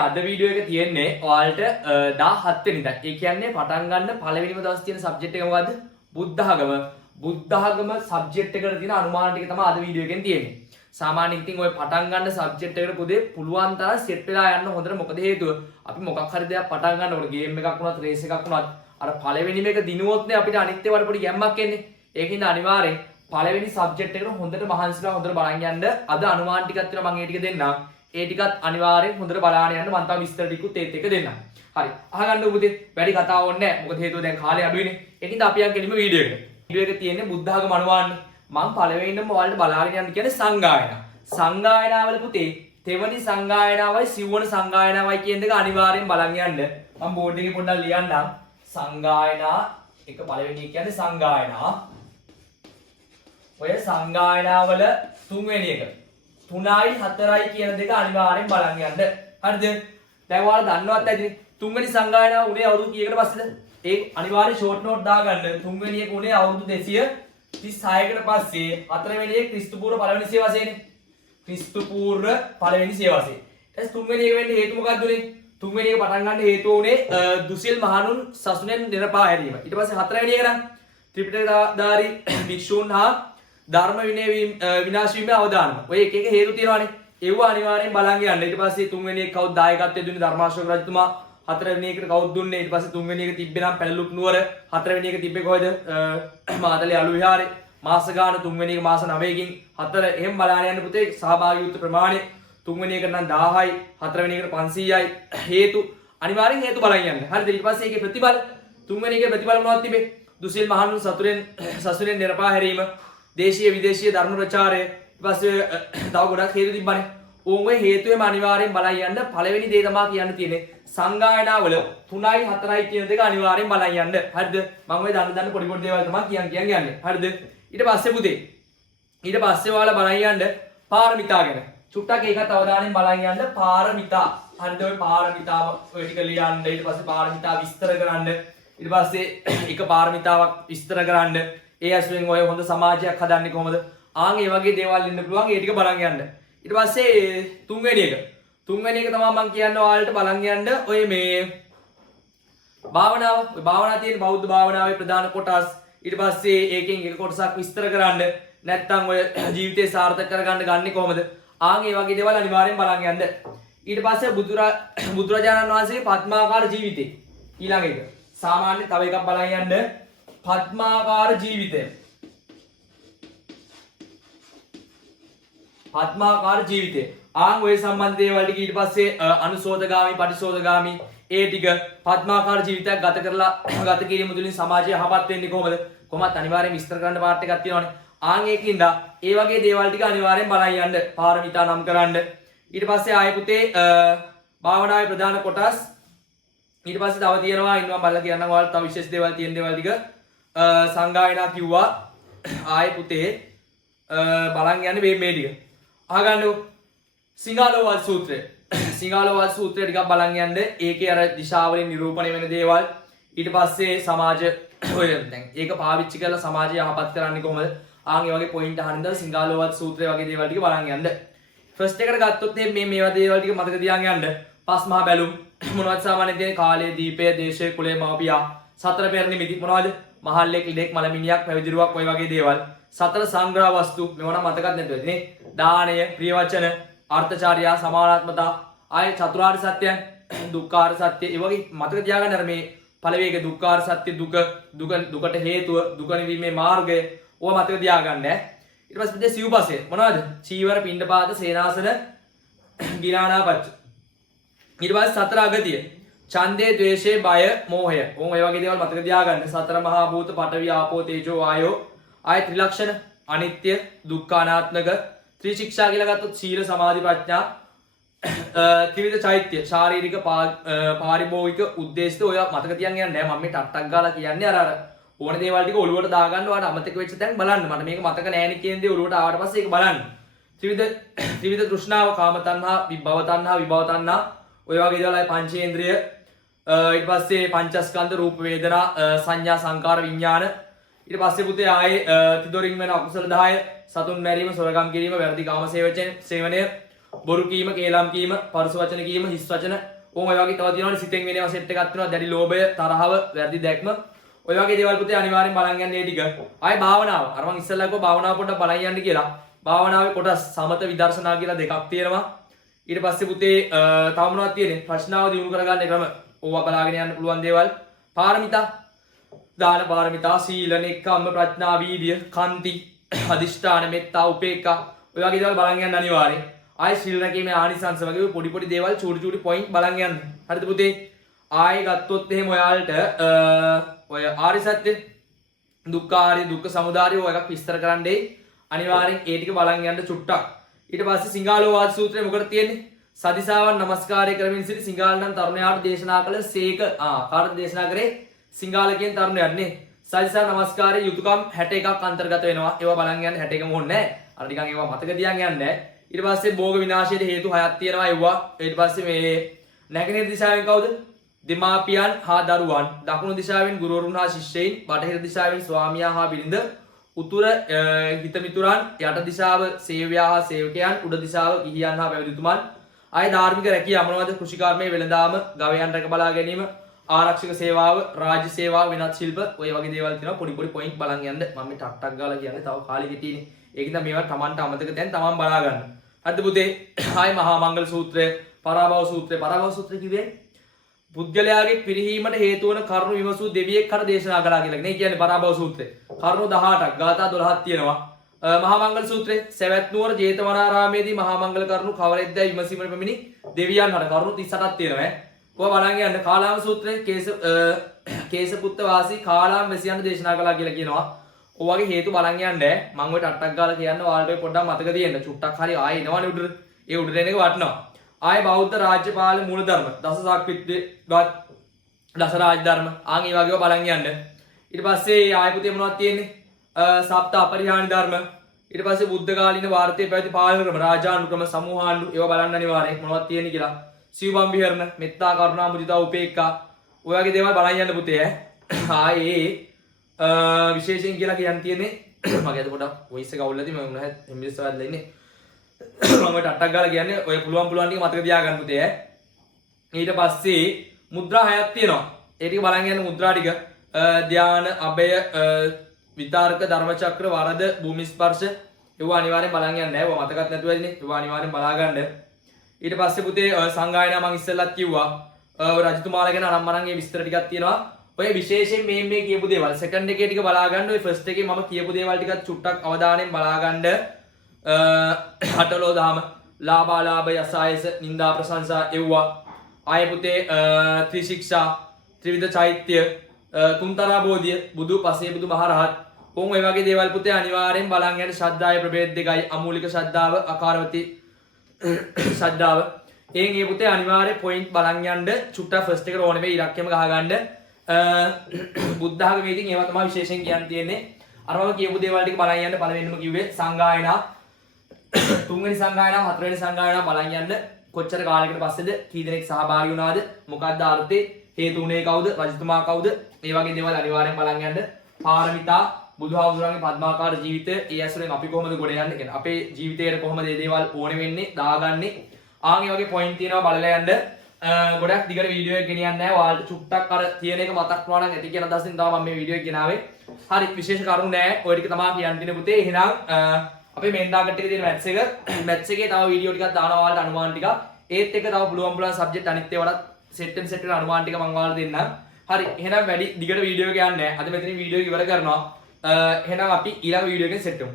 අද වීඩියෝ එක තියෙන්නේ ඔයාලට 17 වෙනිදා. ඒ කියන්නේ පටන් ගන්න පළවෙනිම දවස් තියෙන සබ්ජෙක්ට් එක මොකද්ද? බුද්ධ ආගම. බුද්ධ ආගම සබ්ජෙක්ට් එකට තියෙන අනුමාන ටික තමයි අද වීඩියෝ එකෙන් තියෙන්නේ. සාමාන්‍යයෙන් ඉතින් ඔය පටන් ගන්න සබ්ජෙක්ට් එකට පුතේ පුළුවන් තරම් සෙට් වෙලා යන්න හොඳට. මොකද හේතුව අපි මොකක් හරි දෙයක් පටන් ගන්නකොට ගේම් එකක් වුණත් රේස් එකක් වුණත් අර පළවෙනිම එක දිනුවොත් නේ අපිට අනිත් ඒවාට පොඩි ගැම්මක් එන්නේ. ඒකින්ද අනිවාර්යෙන් පළවෙනි සබ්ජෙක්ට් එකට හොඳට මහන්සිලා හොඳට බලන් යන්න. අද අනුමාන ටිකක් තියෙනවා මම ඒ ටික දෙන්නම්. ඒ ටිකත් අනිවාර්යෙන් හොඳට බලාගෙන යන්න. මම තව විස්තර ටිකුත් ඒත් එක දෙන්නම්. හරි. අහගන්න පුතේ. වැඩි කතා ඕනේ නැහැ. මොකද හේතුව දැන් කාලේ අඩුයිනේ. ඒකින්ද අපි යන් කෙලිම වීඩියෝ එකට. වීඩියෝ එක තියෙන්නේ බුද්ධ ආගම අනුමානනේ. මම පළවෙනිම ඔයාලට බලාගෙන යන්න කියන්නේ සංගායනා. සංගායනාවල පුතේ තෙවනි සංගායනාවයි සිව්වන සංගායනාවයි කියන දෙක අනිවාර්යෙන් බලන් යන්න. මම බෝඩ් එකේ පොඩ්ඩක් ලියන්නම්. සංගායනා එක පළවෙනි එක කියන්නේ සංගායනා. ඔය සංගායනාවල තුන්වෙනි එක 3යි 4යි කියන දෙක අනිවාර්යෙන් බලන් යන්න. හරිද? දැන් ඔයාලා දන්නවත් ඇතිනේ. තුන්වෙනි සංගායනාව උනේ අවුරුදු කීයකට පස්සේද? ඒ අනිවාර්යෙන් ෂෝට් නෝට් දාගන්න. තුන්වෙනි එක උනේ අවුරුදු 236කට පස්සේ. හතරවෙනි එක ක්‍රිස්තු පූර්ව පළවෙනි සියවසේනේ. ක්‍රිස්තු පූර්ව පළවෙනි සියවසේ. ඊට තුන්වෙනි එක වෙන්නේ හේතු මොකක්ද උනේ? තුන්වෙනි එක පටන් ගන්න හේතුව උනේ දුසිල් මහණුන් සසුනෙන් නිරපා හැරීම. ඊට පස්සේ හතරවෙනි එක නම් ත්‍රිපිටකධාරී භික්ෂූන් හා ධර්ම විනය විනාශ වීමේ අවදානම. ඔය එක එක හේතු තියෙනවානේ. ඒව අනිවාර්යෙන් බලන් යන්න. ඊට පස්සේ තුන්වෙනි එක කවුද දායකත්වයේ දුන්නේ? ධර්මාශෝක රජතුමා. හතරවෙනි එකට කවුද දුන්නේ? ඊට පස්සේ තුන්වෙනි එක තිබ්බේ නම් පැලලුක් නුවර. හතරවෙනි එක තිබ්බේ කොහෙද? මාතලේ අලු විහාරේ. මාස ගාන තුන්වෙනි එක මාස 9කින් 4 එහෙම බලාගෙන යන්න පුතේ. සහභාගීත්ව ප්‍රමාණය තුන්වෙනි එකට නම් 1000යි, හතරවෙනි එකට 500යි. හේතු අනිවාර්යෙන් හේතු බලන් යන්න. හරිද? ඊට පස්සේ ඒකේ ප්‍රතිඵල තුන්වෙනි එකේ ප්‍රතිඵල මොනවද තිබේ? දුසිල් මහණුන් සසුරෙන් නිරපා හැරීම, දේශීය විදේශීය ධර්ම ප්‍රචාරය. ඊට පස්සේ තව ගොඩක් හේතු තිබ්බනේ. ඕන් ඔය හේතුවෙම අනිවාර්යෙන් බලන් යන්න. පළවෙනි දේ තමයි කියන්න තියෙන්නේ. සංගායනාවල 3යි 4යි කියන දෙක අනිවාර්යෙන් බලන් යන්න. හරිද? මම ඔය දන්න පොඩි පොඩි දේවල් තමයි කියන්නේ. හරිද? ඊට පස්සේ පුතේ ඊට පස්සේ ඔයාලා බලන් යන්න පාරමිතා ගැන. චුට්ටක් ඒකත් අවධානයෙන් බලන් යන්න. පාරමිතා. හරිද? ඔය පාරමිතාව ඔය ටික ලියන්න. ඊට පස්සේ පාරමිතා විස්තර කරන්න. ඊට පස්සේ එක පාරමිතාවක් විස්තර කරන්න. ඒ ඇසුරෙන් ඔය හොඳ සමාජයක් හදන්නේ කොහොමද? ආන් ඒ වගේ දේවල් ඉන්න පුළුවන්. ඒ ටික බලන් යන්න. ඊට පස්සේ තුන්වෙනි එක තමයි මම කියන්නේ ඔයාලට බලන් යන්න. ඔය මේ භාවනාව. ඔය භාවනාව තියෙන බෞද්ධ භාවනාවේ ප්‍රධාන කොටස්. ඊට පස්සේ ඒකෙන් එක කොටසක් විස්තර කරන්න. නැත්නම් ඔය ජීවිතේ සාර්ථක කරගන්න ගන්නේ කොහොමද? ආන් ඒ වගේ දේවල් අනිවාර්යෙන් බලන් යන්න. ඊට පස්සේ බුදුරජාණන් වහන්සේගේ පద్මාකාර ජීවිතේ. ඊළඟ එක. සාමාන්‍ය තව එකක් බලන් යන්න. පద్මාකාර ජීවිතය. පద్මාකාර ජීවිතය. ආන් ඔය සම්බන්ධ දේවල් ටික ඊට පස්සේ අනුසෝධගාමි, පටිසෝධගාමි ඒ ටික පద్මාකාර ජීවිතයක් ගත කිරීම තුළින් සමාජය යහපත් වෙන්නේ කොහොමද? කොහොමත් අනිවාර්යෙන් විස්තර කරන්න පාර්ට් එකක් තියෙනවානේ. ආන් ඒකින්ද ඒ වගේ දේවල් ටික අනිවාර්යෙන් බලන් යන්න. පාරමිතා නම් කරන්න. ඊට පස්සේ ආයෙ පුතේ භාවනාවේ ප්‍රධාන කොටස්. ඊට පස්සේ තව තියෙනවා ඉන්නවා බලලා කියන්නම් ඔයාලට තව විශේෂ දේවල් තියෙන දේවල් ටික. සංගායනා කිව්වා. ආයෙ පුතේ බලන් යන්නේ මේ ටික. අහගන්නකො. සිංහලෝවාද සූත්‍රය. සිංහලෝවාද සූත්‍රය ටිකක් බලන් යන්න. ඒකේ අර දිශාවලින් නිරූපණය වෙන දේවල්. ඊට පස්සේ සමාජ ඔය දැන් ඒක පාවිච්චි කරලා සමාජය යහපත් කරන්නේ කොහොමද? ආන් ඒ වගේ පොයින්ට් අහන්න සිංහලෝවාද සූත්‍රය වගේ දේවල් ටික බලන් යන්න. ෆස්ට් එකට ගත්තොත් මේවා දේවල් ටික මතක තියාගෙන යන්න. පස් මහා බැලුම් මොනවද සාමාන්‍යයෙන් තියෙන කාලය, දීපය, දේශය, කුලය, මව්පියා. සතර පෙර නිමිති මොනවද? මහල්ලෙක්, ලෙඩෙක්, මලමිනියක්, පැවිදිරුවක් ඔය වගේ දේවල්. සතර සංග්‍රහ වස්තු මේවා නම් මතකත් නැතුව ඇතිනේ. දානය, ප්‍රිය වචන, අර්ථචාරියා, සමානාත්මතා, ආය චතුරාර්ය සත්‍යයන්, දුක්ඛාර සත්‍ය. ඒ වගේ මතක තියාගන්න. අර මේ පළවෙනි එක දුක්ඛාර සත්‍ය, දුකට හේතුව, දුක නිවීමේ මාර්ගය ඕවා මතක තියාගන්න. ඊට පස්සේ සිව්පසය මොනවද? චීවර, පිණ්ඩපාත, සේනාසන, ගිලානාපච්ච. ඊට පස්සේ සතර අගතිය. ඡන්දේ, ද්වේෂේ, බය, මෝහය. ඕම් ඔය වගේ දේවල් මතක තියාගන්න. සතර මහා භූත, පඨවි, ආපෝ, තේජෝ, වායෝ. ආය ත්‍රිලක්ෂණ, අනිත්‍ය, දුක්ඛ, අනාත්මක. ත්‍රිශික්ෂා කියලා ගත්තොත් සීල, සමාධි, ප්‍රඥා. ත්‍රිවිධ චෛත්‍ය, ශාරීරික, පාරිභෝගික, උද්දේශිත ඔය මතක තියන් යන්න. මම මේ ටක් ගාලා කියන්නේ අර ඕන දේවල් ටික ඔලුවට දාගන්න. ඔයාලට අමතක වෙච්ච තැන් බලන්න. මට මේක මතක නෑනේ කියන දේ ඔලුවට ආවට පස්සේ ඒක බලන්න. ත්‍රිවිධ තෘෂ්ණාව, කාම තණ්හා, විභව තණ්හා, විභව තණ්හා ඔය වගේ දේවල් අය පංචේන්ද්‍රිය. ඊට පස්සේ පංචස්කන්ධ, රූප, වේදනා, සංඥා, සංකාර, විඥාන. ඊට පස්සේ පුතේ ආයේ තිදොරින් වෙන අකුසල 10. සතුන් මැරීම, සොරකම් කිරීම, වැරදි කාම සේවනය, බොරු කීම, කේලම් කීම, පරුස වචන කීම, හිස් වචන ඕම ඔය වගේ තව තියෙනවනේ සිතෙන් වෙනව සෙට් එකක් තියෙනවා. දැඩි ලෝභය, තරහව, වැරදි දැක්ම ඔය වගේ දේවල් පුතේ අනිවාර්යෙන් බලන් යන්න මේ ටික. ආයි භාවනාව. අර මං ඉස්සෙල්ලා කිව්වා භාවනාව පොඩ්ඩක් බලන් යන්න කියලා. භාවනාවේ කොටස් සමත විදර්ශනා කියලා දෙකක් තියෙනවා. ඊට පස්සේ පුතේ තව මොනවද තියෙන්නේ? ප්‍රශ්නාව දියුණු කරගන්න ක්‍රම. ඕවා බලාගෙන යන්න පුළුවන් දේවල්. පාරමිතා, දාන පාරමිතා, සීල, නෙක්ඛම්ම, ප්‍රඥා, වීර්ය, කාන්ති, අදිෂ්ඨාන, මෙත්තා, උපේක්ඛා ඔය වගේ දේවල් බලන් යන්න අනිවාර්යෙන්. ආයි සීල රැකීමේ ආනිසංස වගේ පොඩි පොඩි දේවල් චූටි පොයින්ට් බලන් යන්න. හරිද පුතේ? ආයි ගත්තොත් එහෙම ඔයාලට ඔය ආර්ය සත්‍ය, දුක්ඛාරය, දුක්ඛ සමුදය ඔය එකක් විස්තර කරන්නයි අනිවාර්යෙන් ඒ ටික බලන් යන්න චුට්ටක්. ඊට පස්සේ සිංහාලෝවාද සූත්‍රය මොකද තියෙන්නේ? සදිසාවන් නමස්කාරය කරමින් සිටි සිංහාල නම් තරුණයාට දේශනා කළ සේක. කාටද දේශනා කරේ? සිංහාල කියන තරුණයාට නේ. සදිසා නමස්කාරයේ යුතුයකම් 61ක් අන්තර්ගත වෙනවා. ඒවා බලන් යන්න 61ම ඕනේ නැහැ. අර නිකන් ඒවා මතක තියන් යන්නේ නැහැ. ඊට පස්සේ භෝග විනාශයට හේතු 6ක් තියෙනවා ඒවා. ඊට පස්සේ මේ නැගෙනහිර දිශාවෙන් කවුද? දෙමාපියන් හා දරුවන්, දකුණු දිශාවෙන් ගුරුවරුන් හා ශිෂ්‍යයින්, බටහිර දිශාවෙන් ස්වාමියා හා බිරිඳ, උතුර හිතමිතුරන්, යට දිශාව සේවයා හා සේවකයන්, උඩ දිශාව ගිහියන් හා පැවිදිතුමන්. ආය ධාර්මික රැකියාව මොනවද? කෘෂිකර්මයේ වෙළඳාම, ගවයන් රැක බලා ගැනීම, ආරක්ෂක සේවාව, රාජ්‍ය සේවාව, වෙනත් ශිල්ප ඔය වගේ දේවල් තියෙනවා. පොඩි පොඩි පොයින්ට් බලන් යන්න. මම මේ ටක් ගාලා කියන්නේ තව කාලෙක තියෙන්නේ. ඒකින්ද මේවා Tamanට අමතක දැන් Taman බලා ගන්න. හරිද පුතේ? ආය මහා මංගල සූත්‍රය, පරාභව සූත්‍රය. පරාභව සූත්‍රය කිව්වේ පුද්ගලයාගේ පිරිහීමට හේතු වන කරුණු විමසූ දෙවියෙක් කර දේශනා කළා කියලා. නේ කියන්නේ පරාභව සූත්‍රය. කරුණු 18ක්, ගාථා 12ක් තියෙනවා. මහා මංගල සූත්‍රයේ සවැත් නුවර ජේතවනාරාමේදී මහා මංගල කරුණු කවරෙක්දයි විමසීමට පැමිණි දෙවියන් හට කරුණු 38ක් තියෙනවා. කොහොම බලන් යන්න. කාලාම සූත්‍රයේ කේසපුත්ත වාසී කාලාම වැසියන් දේශනා කළා කියලා කියනවා. ඔය වගේ හේතු බලන් යන්න. මම ඔය ටට්ටක් ගාලා කියන්න ඔයාලට පොඩ්ඩක් මතක තියෙන්න. චුට්ටක් හරි ආයෙ එනවනේ උඩට. ඒ උඩට එන එක වටනවා. ආය බෞද්ධ රාජ්‍යපාල මූලධර්ම දස සාක්විත්වත් දස රාජධර්ම ආන් ඒ වගේව බලන් යන්න. ඊට පස්සේ ආය පුතේ මොනවද තියෙන්නේ? සප්ත අපරිහානි ධර්ම. ඊට පස්සේ බුද්ධ කාලීන වාර්තේ පැවති පාලන ක්‍රම, රාජානුක්‍රම, සමූහාණ්ඩු ඒවා බලන්න අනිවාර්යයෙන් මොනවද තියෙන්නේ කියලා. සිව්බම් විහරණ, මෙත්තා, කරුණා, මුදිතා, උපේක්ඛා ඔය වගේ දේවල් බලන් යන්න පුතේ. ආයේ විශේෂයෙන් කියලා කියන්න තියෙන්නේ මගේ අද පොඩක් වොයිස් එක අවුල් නැති මම මොනවද එම්බිස් වලද ඉන්නේ. මම ටට්ටක් ගාලා කියන්නේ ඔය පුළුවන් ටික මතක තියාගන්න පුතේ. ඊට පස්සේ මුද්‍රා 6ක් තියෙනවා. ඒ ටික බලන් යන්න මුද්‍රා ටික. ධාන, අභය, විතාර්ක, ධර්මචක්‍ර, වරද, භූමි ස්පර්ශ ඒවා අනිවාර්යෙන් බලන් යන්න. ඒවා මතකත් නැතුව ඇතිනේ. ඒවා අනිවාර්යෙන් බලා ගන්න. ඊට පස්සේ පුතේ සංගායනා මම ඉස්සෙල්ලත් කිව්වා. රජතුමාලා ගැන අනම්මනම් ඒ විස්තර ටිකක් තියෙනවා. ඔය විශේෂයෙන් මේ කියපු දේවල් සෙකන්ඩ් එකේ ටික බලා ගන්න. ඔය ෆස්ට් එකේ මම කියපු දේවල් ටිකක් චුට්ටක් අවධානයෙන් බලා ගන්න. අටලෝ දහම, ලාභාලාභ, යසායස, නින්දා ප්‍රශංසා එව්වා. ආය පුතේ ත්‍රිශික්ෂා, ත්‍රිවිධ චෛත්‍ය, තුන්තරා බෝධිය, බුදු පසේ බුදු මහරහත් කොහොම ඔය වගේ දේවල් පුතේ අනිවාර්යෙන් බලන් යන්න. ශ්‍රද්ධාවේ ප්‍රභේද දෙකයි. අමූලික ශ්‍රද්ධාව, අකාරවති ශ්‍රද්ධාව. එයින් ඒ පුතේ අනිවාර්යෙන් පොයින්ට් බලන් යන්න. චුට්ටක් ෆස්ට් එකට ඕනේ මේ ඉලක්කයම ගහ ගන්න. බුද්ධ ධර්මයේ ඉතින් ඒවා තමයි විශේෂයෙන් කියන්න තියෙන්නේ. අර මම කියපු දේවල් ටික බලන් යන්න. පළවෙනිම කිව්වේ සංගායනා, තුන්වෙනි සංගායනාව, හතරවෙනි සංගායනාව බලන් යන්න. කොච්චර කාලයකට පස්සේද, කී දෙනෙක් සහභාගී වුණාද, මොකක්ද අර්ථේ, හේතු උනේ කවුද, රජතුමා කවුද, ඒ වගේ දේවල් අනිවාර්යෙන් බලන් යන්න. පාරමිතා, බුදුහාමුදුරන්ගේ පద్මාකාර ජීවිතය, ඒ ඇසුරෙන් අපි කොහොමද ගොඩ යන්නේ කියන්නේ අපේ ජීවිතේට කොහොමද මේ දේවල් ඕනේ වෙන්නේ, දාගන්නේ. ආන් ඒ වගේ පොයින්ට් තියෙනවා බලලා යන්න. ගොඩක් දිගට වීඩියෝ එක ගෙනියන්නේ නැහැ. ඔයාලට චුට්ටක් අර තියෙන එක මතක් වුණා නම් ඇති කියන අදහසින් තමයි මම මේ වීඩියෝ එක ගෙනාවේ. හරි විශේෂ කරුණු නැහැ. ඔය ටික තමයි කියන්න තියෙන පුතේ. එහෙනම් අපේ මේන් ටාගට් එකේ තියෙන මැත්ස් එක මැත්ස් එකේ තව වීඩියෝ ටිකක් දානවා ඔයාලට අනුමාන ටිකක්. ඒත් එක තව පුළුවන් සබ්ජෙක්ට් අනිත් ඒවාට සෙට් වෙන අනුමාන ටික මම ඔයාලට දෙන්නම්. හරි එහෙනම් වැඩි දිගට වීඩියෝ එක යන්නේ නැහැ. අද මෙතනින් වීඩියෝ එක ඉවර කරනවා. එහෙනම් අපි ඊළඟ වීඩියෝ එකෙන් සෙට් වෙමු.